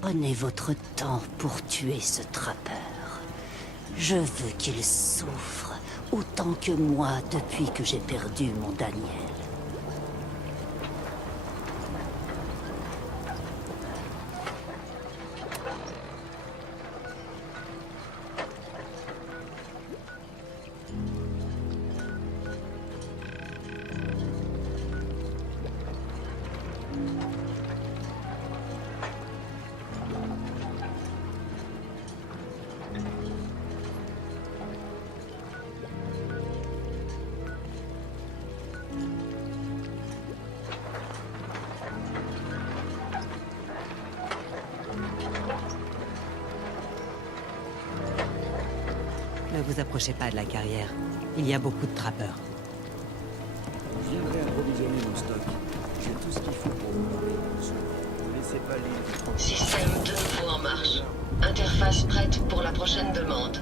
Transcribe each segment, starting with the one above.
Prenez votre temps pour tuer ce trappeur. Je veux qu'il souffre autant que moi depuis que j'ai perdu mon Daniel. Ne vous approchez pas de la carrière. Il y a beaucoup de trappeurs. Je viendrai approvisionner mon stock. J'ai tout ce qu'il faut pour vous parler. Ne laissez pas l'île tranquille. Système de nouveau en marche. Interface prête pour la prochaine demande.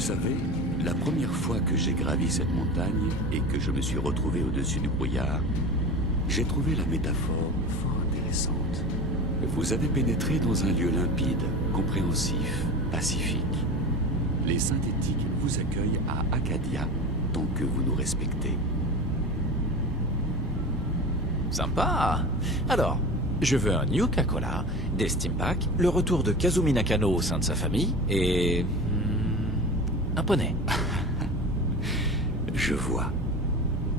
Vous savez, la première fois que j'ai gravi cette montagne et que je me suis retrouvé au-dessus du brouillard, j'ai trouvé la métaphore fort intéressante. Vous avez pénétré dans un lieu limpide, compréhensif, pacifique. Les synthétiques vous accueillent à Acadia tant que vous nous respectez. Sympa. Alors, je veux un Nuka Cola, des Stimpaks, le retour de Kazumi Nakano au sein de sa famille et... un poney. Je vois.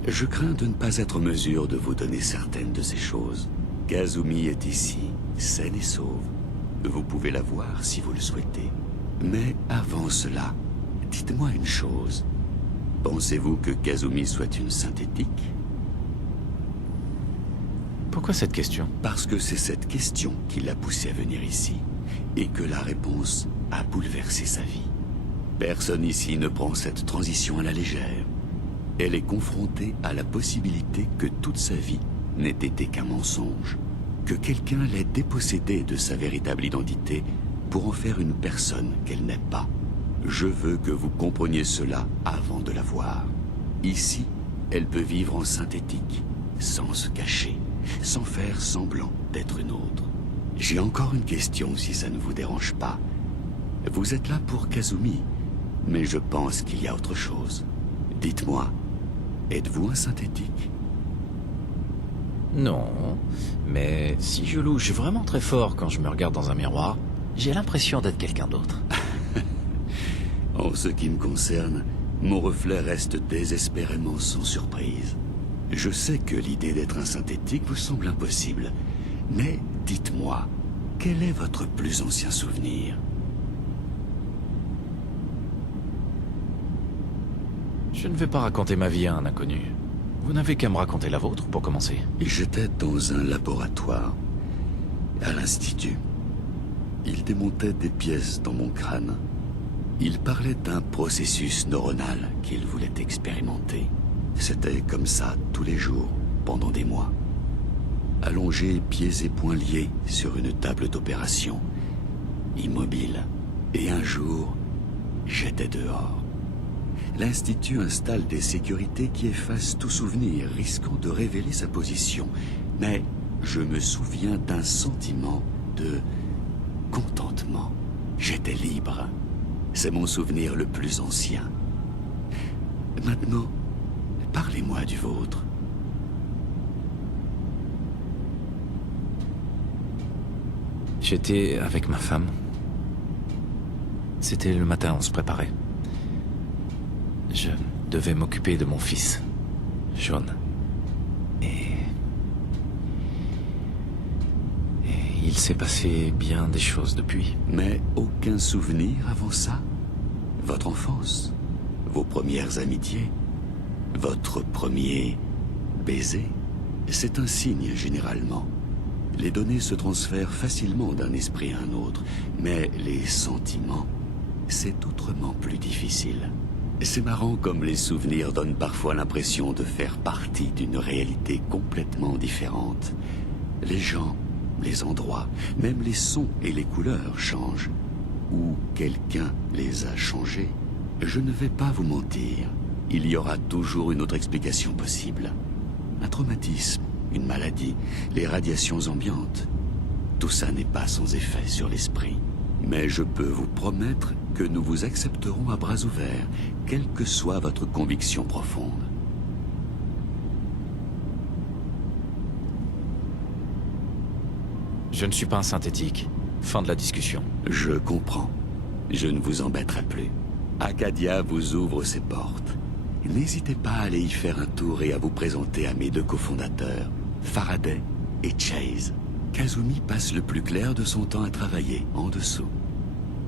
Je crains de ne pas être en mesure de vous donner certaines de ces choses. Kazumi est ici, saine et sauve. Vous pouvez la voir si vous le souhaitez. Mais avant cela, dites-moi une chose. Pensez-vous que Kazumi soit une synthétique? Pourquoi cette question? Parce que c'est cette question qui l'a poussé à venir ici, et que la réponse a bouleversé sa vie. Personne ici ne prend cette transition à la légère. Elle est confrontée à la possibilité que toute sa vie n'ait été qu'un mensonge, que quelqu'un l'ait dépossédée de sa véritable identité pour en faire une personne qu'elle n'est pas. Je veux que vous compreniez cela avant de la voir. Ici, elle peut vivre en synthétique, sans se cacher, sans faire semblant d'être une autre. J'ai encore une question si ça ne vous dérange pas. Vous êtes là pour Kazumi, mais je pense qu'il y a autre chose. Dites-moi, êtes-vous un synthétique? Non, mais si je louche vraiment très fort quand je me regarde dans un miroir, j'ai l'impression d'être quelqu'un d'autre. En ce qui me concerne, mon reflet reste désespérément sans surprise. Je sais que l'idée d'être un synthétique vous semble impossible, mais dites-moi, quel est votre plus ancien souvenir? Je ne vais pas raconter ma vie à un inconnu. Vous n'avez qu'à me raconter la vôtre pour commencer. J'étais dans un laboratoire, à l'institut. Il démontait des pièces dans mon crâne. Il parlait d'un processus neuronal qu'il voulait expérimenter. C'était comme ça tous les jours, pendant des mois. Allongé, pieds et poings liés sur une table d'opération, immobile. Et un jour, j'étais dehors. L'Institut installe des sécurités qui effacent tout souvenir, risquant de révéler sa position. Mais je me souviens d'un sentiment de contentement. J'étais libre. C'est mon souvenir le plus ancien. Maintenant, parlez-moi du vôtre. J'étais avec ma femme. C'était le matin, on se préparait. Je devais m'occuper de mon fils, John. Et il s'est passé bien des choses depuis. Mais aucun souvenir avant ça? Votre enfance? Vos premières amitiés? Votre premier baiser? C'est un signe généralement. Les données se transfèrent facilement d'un esprit à un autre, mais les sentiments, c'est autrement plus difficile. C'est marrant comme les souvenirs donnent parfois l'impression de faire partie d'une réalité complètement différente. Les gens, les endroits, même les sons et les couleurs changent. Ou quelqu'un les a changés. Je ne vais pas vous mentir. Il y aura toujours une autre explication possible. Un traumatisme, une maladie, les radiations ambiantes. Tout ça n'est pas sans effet sur l'esprit. Mais je peux vous promettre que nous vous accepterons à bras ouverts, quelle que soit votre conviction profonde. Je ne suis pas un synthétique. Fin de la discussion. Je comprends. Je ne vous embêterai plus. Acadia vous ouvre ses portes. N'hésitez pas à aller y faire un tour et à vous présenter à mes deux cofondateurs, Faraday et Chase. Kazumi passe le plus clair de son temps à travailler, en dessous.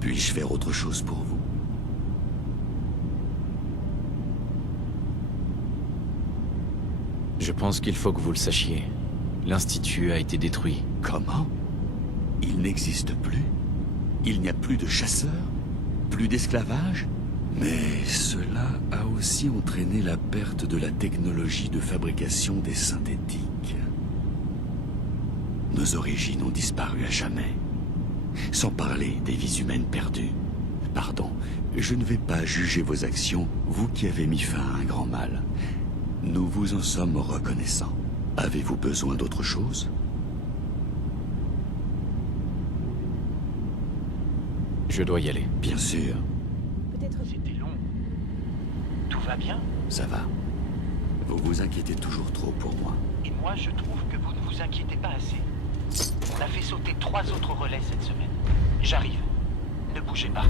Puis-je faire autre chose pour vous? Je pense qu'il faut que vous le sachiez. L'Institut a été détruit. Comment? Il n'existe plus? Il n'y a plus de chasseurs? Plus d'esclavage? Mais cela a aussi entraîné la perte de la technologie de fabrication des synthétiques. Nos origines ont disparu à jamais. Sans parler des vies humaines perdues. pardon. Je ne vais pas juger vos actions, vous qui avez mis fin à un grand mal. Nous vous en sommes reconnaissants. Avez-vous besoin d'autre chose? Je dois y aller. Bien sûr, C'était long. Tout va bien? ça va. Vous vous inquiétez toujours trop pour moi. Et moi, je trouve que vous ne vous inquiétez pas assez. On a fait sauter 3 autres relais cette semaine. J'arrive. Ne bougez pas.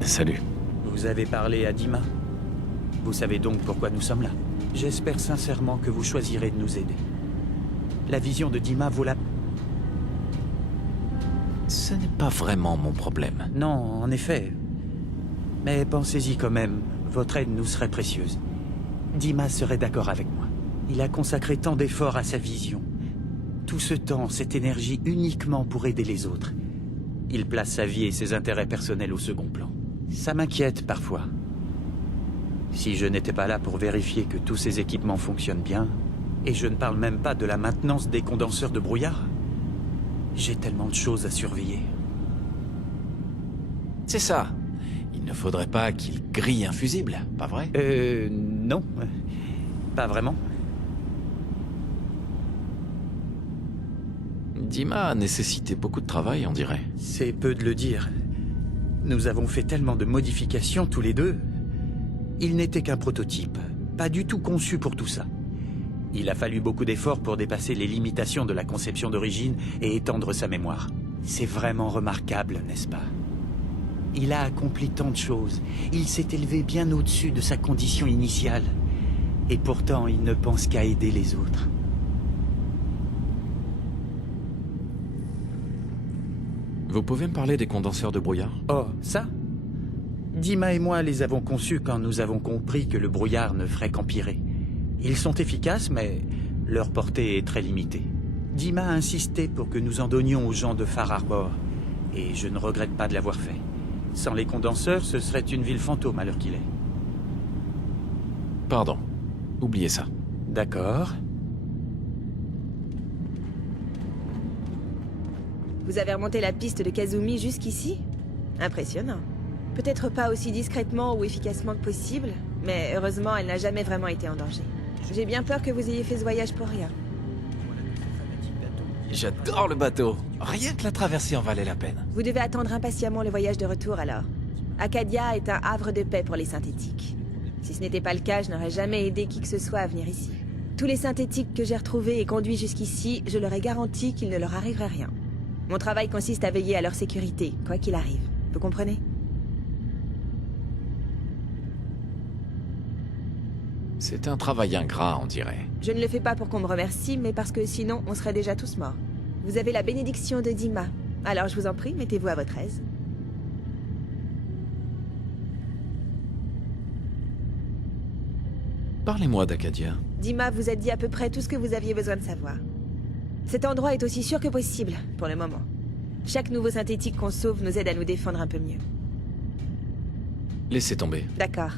Salut. Vous avez parlé à Dima. Vous savez donc pourquoi nous sommes là. J'espère sincèrement que vous choisirez de nous aider. La vision de Dima vaut la... Ce n'est pas vraiment mon problème. Non, en effet. Mais pensez-y quand même. Votre aide nous serait précieuse. Dima serait d'accord avec moi. Il a consacré tant d'efforts à sa vision. Tout ce temps, cette énergie uniquement pour aider les autres. Il place sa vie et ses intérêts personnels au second plan. Ça m'inquiète parfois. Si je n'étais pas là pour vérifier que tous ces équipements fonctionnent bien, et je ne parle même pas de la maintenance des condenseurs de brouillard, j'ai tellement de choses à surveiller. C'est ça. Il ne faudrait pas qu'il grille un fusible, pas vrai? Non. Pas vraiment. Dima a nécessité beaucoup de travail, on dirait. C'est peu de le dire. Nous avons fait tellement de modifications tous les deux. Il n'était qu'un prototype, pas du tout conçu pour tout ça. Il a fallu beaucoup d'efforts pour dépasser les limitations de la conception d'origine et étendre sa mémoire. C'est vraiment remarquable, n'est-ce pas? Il a accompli tant de choses. Il s'est élevé bien au-dessus de sa condition initiale. Et pourtant, il ne pense qu'à aider les autres. Vous pouvez me parler des condenseurs de brouillard? Oh, ça? Dima et moi les avons conçus quand nous avons compris que le brouillard ne ferait qu'empirer. Ils sont efficaces, mais leur portée est très limitée. Dima a insisté pour que nous en donnions aux gens de Far Harbor, et je ne regrette pas de l'avoir fait. Sans les condenseurs, ce serait une ville fantôme à l'heure qu'il est. Pardon. Oubliez ça. D'accord. Vous avez remonté la piste de Kazumi jusqu'ici? Impressionnant. Peut-être pas aussi discrètement ou efficacement que possible, mais heureusement, elle n'a jamais vraiment été en danger. J'ai bien peur que vous ayez fait ce voyage pour rien. J'adore le bateau. Rien que la traversée en valait la peine. Vous devez attendre impatiemment le voyage de retour alors. Acadia est un havre de paix pour les synthétiques. Si ce n'était pas le cas, je n'aurais jamais aidé qui que ce soit à venir ici. Tous les synthétiques que j'ai retrouvés et conduits jusqu'ici, je leur ai garanti qu'il ne leur arriverait rien. Mon travail consiste à veiller à leur sécurité, quoi qu'il arrive. Vous comprenez? C'est un travail ingrat, on dirait. Je ne le fais pas pour qu'on me remercie, mais parce que sinon, on serait déjà tous morts. Vous avez la bénédiction de Dima. Alors je vous en prie, mettez-vous à votre aise. Parlez-moi d'Acadia. Dima vous a dit à peu près tout ce que vous aviez besoin de savoir. Cet endroit est aussi sûr que possible, pour le moment. Chaque nouveau synthétique qu'on sauve nous aide à nous défendre un peu mieux. Laissez tomber. D'accord.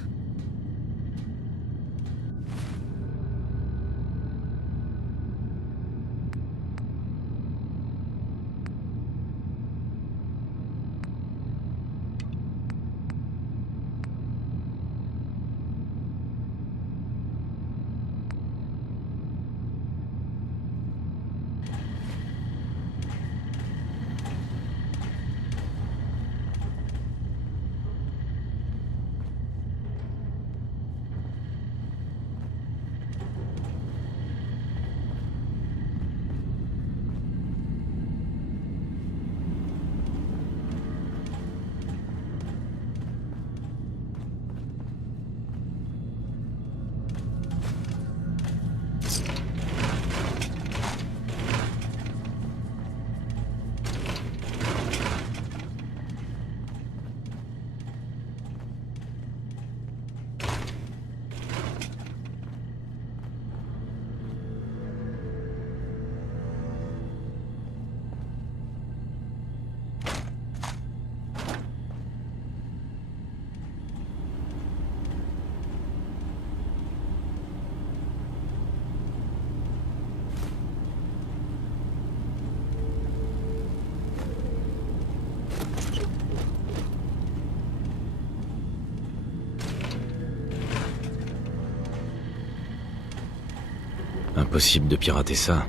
Impossible de pirater ça.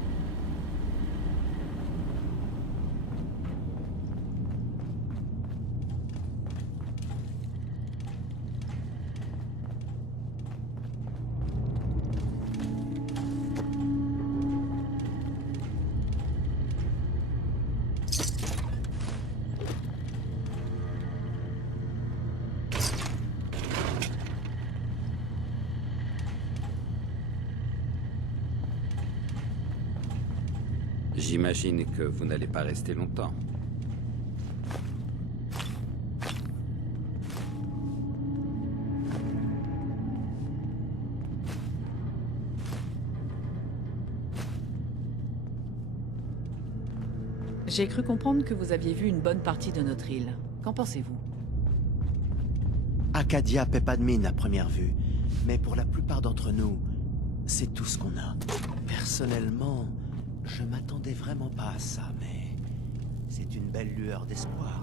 J'imagine que vous n'allez pas rester longtemps. J'ai cru comprendre que vous aviez vu une bonne partie de notre île. Qu'en pensez-vous? Acadia paie pas de mine à première vue, mais pour la plupart d'entre nous, c'est tout ce qu'on a. Personnellement, je m'attendais vraiment pas à ça, mais c'est une belle lueur d'espoir.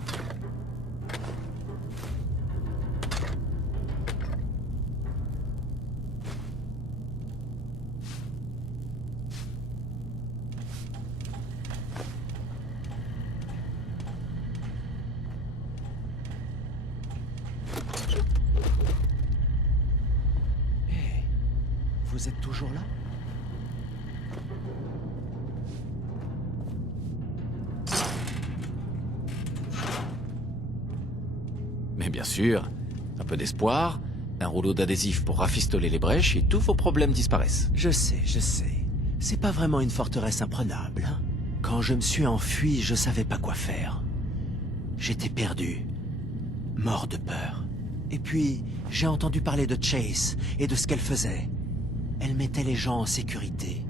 Hé, vous êtes toujours là? Mais bien sûr, un peu d'espoir, un rouleau d'adhésif pour rafistoler les brèches et tous vos problèmes disparaissent. Je sais. C'est pas vraiment une forteresse imprenable, hein. Quand je me suis enfui, je savais pas quoi faire. J'étais perdu, mort de peur. Et puis, j'ai entendu parler de Chase et de ce qu'elle faisait. Elle mettait les gens en sécurité,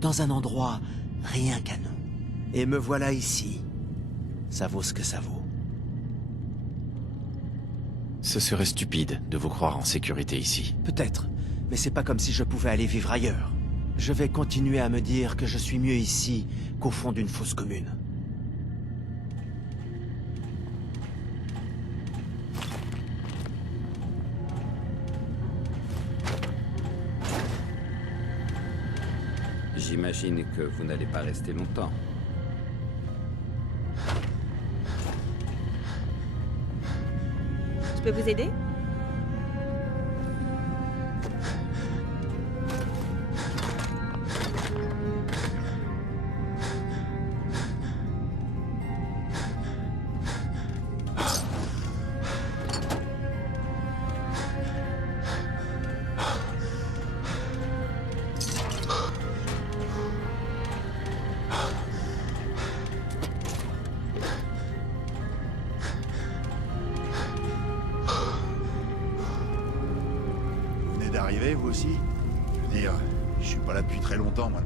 dans un endroit rien qu'à nous. Et me voilà ici. Ça vaut ce que ça vaut. Ce serait stupide de vous croire en sécurité ici. Peut-être, mais c'est pas comme si je pouvais aller vivre ailleurs. Je vais continuer à me dire que je suis mieux ici qu'au fond d'une fosse commune. J'imagine que vous n'allez pas rester longtemps. Je peux vous aider? Vous venez d'arriver, vous aussi? Je veux dire, je suis pas là depuis très longtemps, moi.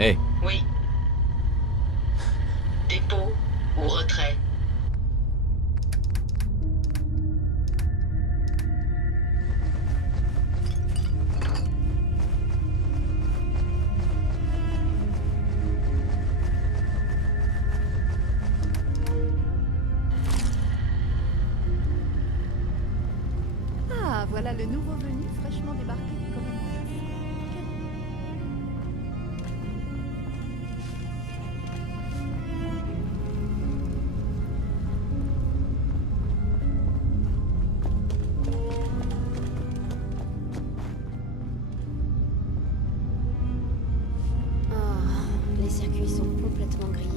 Hé, Oui. Dépôt ou retrait? Ah, voilà le nouveau venu fraîchement débarqué du commandement. Oh, les circuits sont complètement grillés.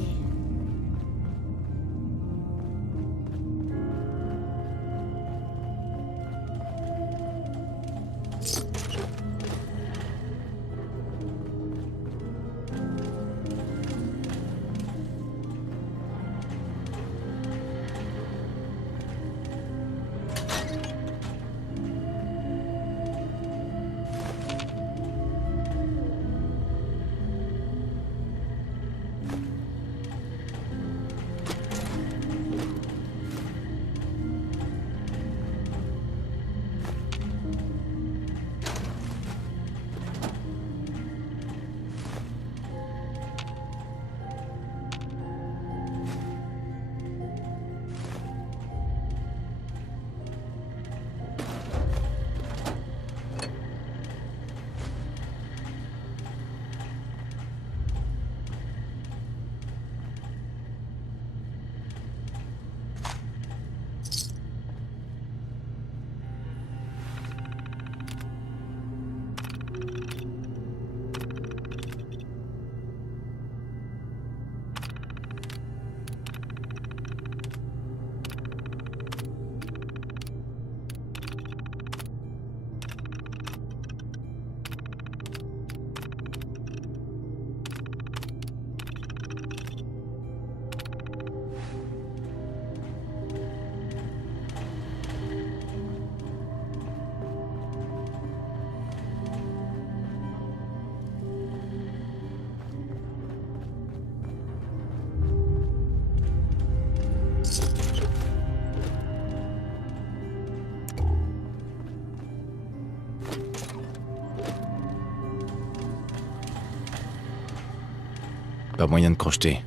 Pas moyen de crocheter.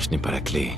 Je n'ai pas la clé.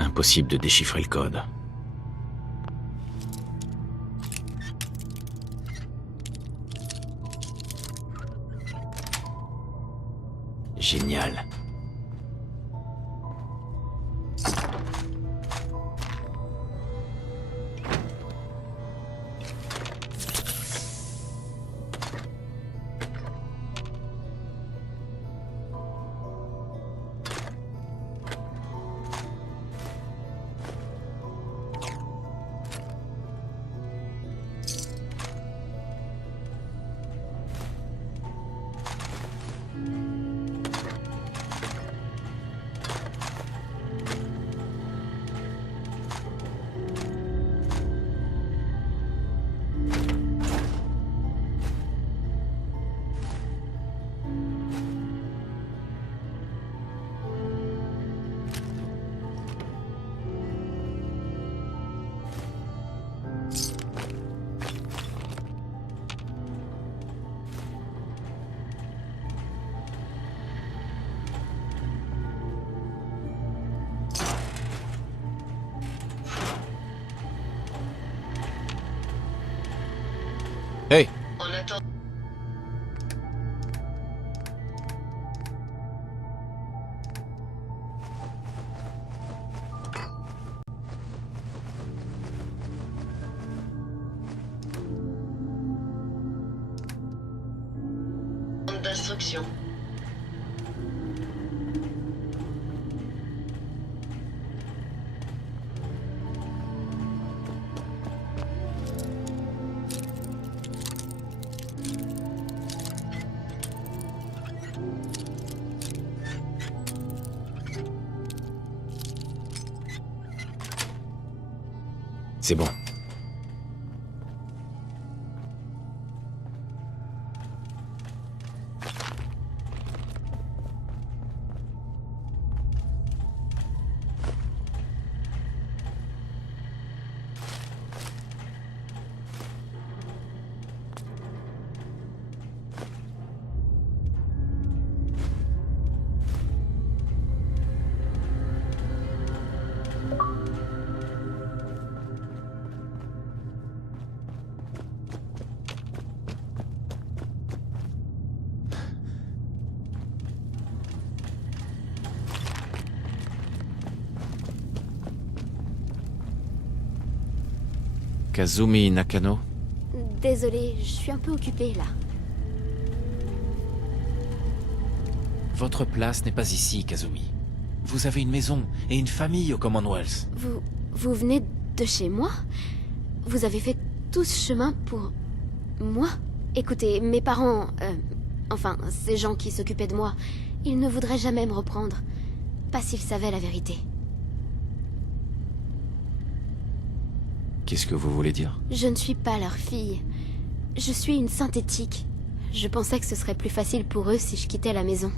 Impossible de déchiffrer le code. Génial. Hey! En attendant... d'instruction. C'est bon. Kazumi Nakano? Désolée, je suis un peu occupée là. Votre place n'est pas ici, Kazumi. Vous avez une maison et une famille au Commonwealth. Vous venez de chez moi? Vous avez fait tout ce chemin pour... moi? Écoutez, mes parents... enfin, ces gens qui s'occupaient de moi, ils ne voudraient jamais me reprendre. Pas s'ils savaient la vérité. Qu'est-ce que vous voulez dire? Je ne suis pas leur fille. Je suis une synthétique. Je pensais que ce serait plus facile pour eux si je quittais la maison.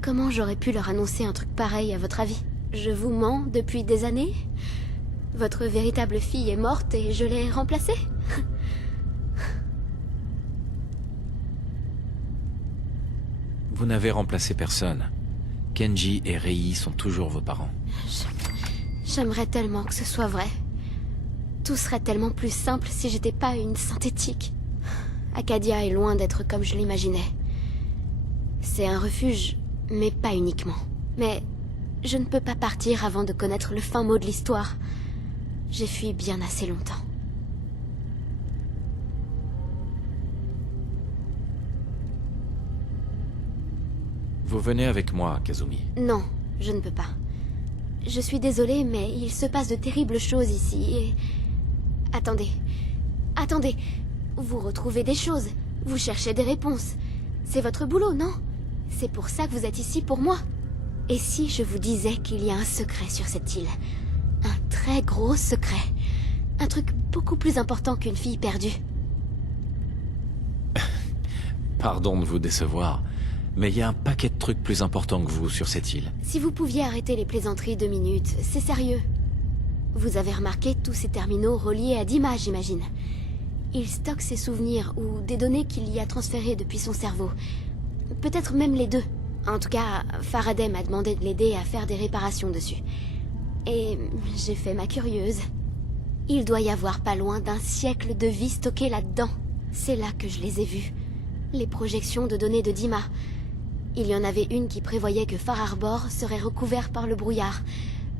Comment j'aurais pu leur annoncer un truc pareil, à votre avis? Je vous mens depuis des années? Votre véritable fille est morte et je l'ai remplacée? Vous n'avez remplacé personne. Kenji et Rei sont toujours vos parents. J'aimerais tellement que ce soit vrai. Tout serait tellement plus simple si j'étais pas une synthétique. Acadia est loin d'être comme je l'imaginais. C'est un refuge, mais pas uniquement. Mais je ne peux pas partir avant de connaître le fin mot de l'histoire. J'ai fui bien assez longtemps. Vous venez avec moi, Kazumi. Non, je ne peux pas. Je suis désolée, mais il se passe de terribles choses ici et... Attendez. Attendez. Vous retrouvez des choses. Vous cherchez des réponses. C'est votre boulot, non? C'est pour ça que vous êtes ici pour moi. Et si je vous disais qu'il y a un secret sur cette île? Un très gros secret. Un truc beaucoup plus important qu'une fille perdue. Pardon de vous décevoir, mais il y a un paquet de trucs plus importants que vous sur cette île. Si vous pouviez arrêter les plaisanteries 2 minutes, c'est sérieux. Vous avez remarqué tous ces terminaux reliés à Dima, j'imagine. Il stocke ses souvenirs ou des données qu'il y a transférées depuis son cerveau. Peut-être même les deux. En tout cas, Faraday m'a demandé de l'aider à faire des réparations dessus. Et j'ai fait ma curieuse. Il doit y avoir pas loin d'1 siècle de vie stockée là-dedans. C'est là que je les ai vus. Les projections de données de Dima. Il y en avait une qui prévoyait que Far Harbor serait recouvert par le brouillard.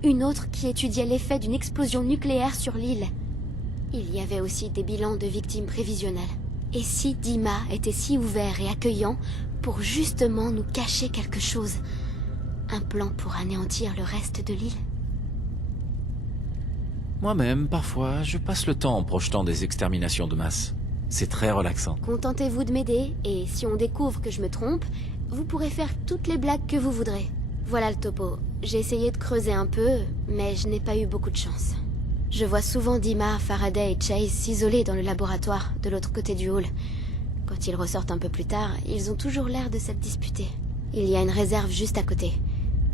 Une autre qui étudiait l'effet d'une explosion nucléaire sur l'île. Il y avait aussi des bilans de victimes prévisionnelles. Et si Dima était si ouvert et accueillant pour justement nous cacher quelque chose? Un plan pour anéantir le reste de l'île? Moi-même, parfois, je passe le temps en projetant des exterminations de masse. C'est très relaxant. Contentez-vous de m'aider, et si on découvre que je me trompe, vous pourrez faire toutes les blagues que vous voudrez. Voilà le topo. J'ai essayé de creuser un peu, mais je n'ai pas eu beaucoup de chance. Je vois souvent Dima, Faraday et Chase s'isoler dans le laboratoire, de l'autre côté du hall. Quand ils ressortent un peu plus tard, ils ont toujours l'air de s'être disputés. Il y a une réserve juste à côté.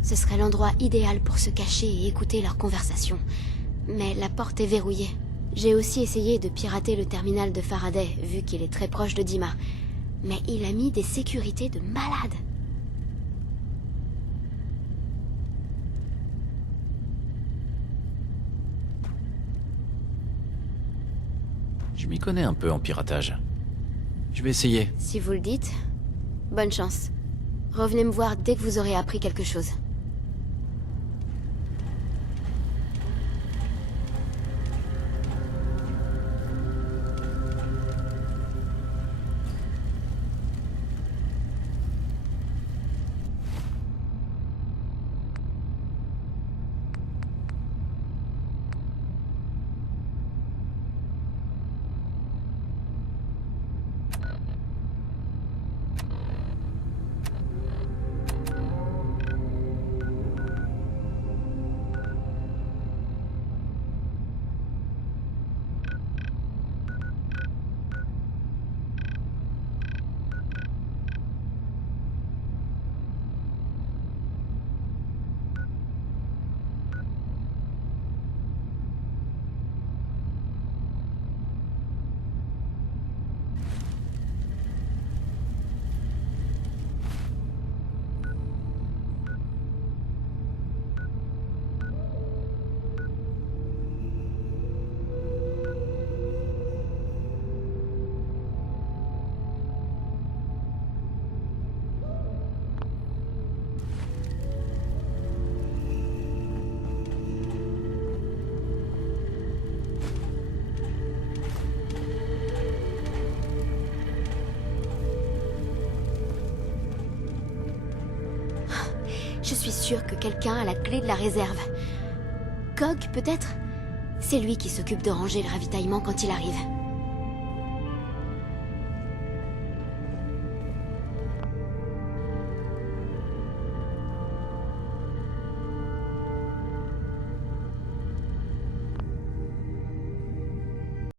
Ce serait l'endroit idéal pour se cacher et écouter leur conversation. Mais la porte est verrouillée. J'ai aussi essayé de pirater le terminal de Faraday, vu qu'il est très proche de Dima. Mais il a mis des sécurités de malade. Je m'y connais un peu en piratage. Je vais essayer. Si vous le dites, bonne chance. Revenez me voir dès que vous aurez appris quelque chose. Je suis sûre que quelqu'un a la clé de la réserve. Cog, peut-être? C'est lui qui s'occupe de ranger le ravitaillement quand il arrive.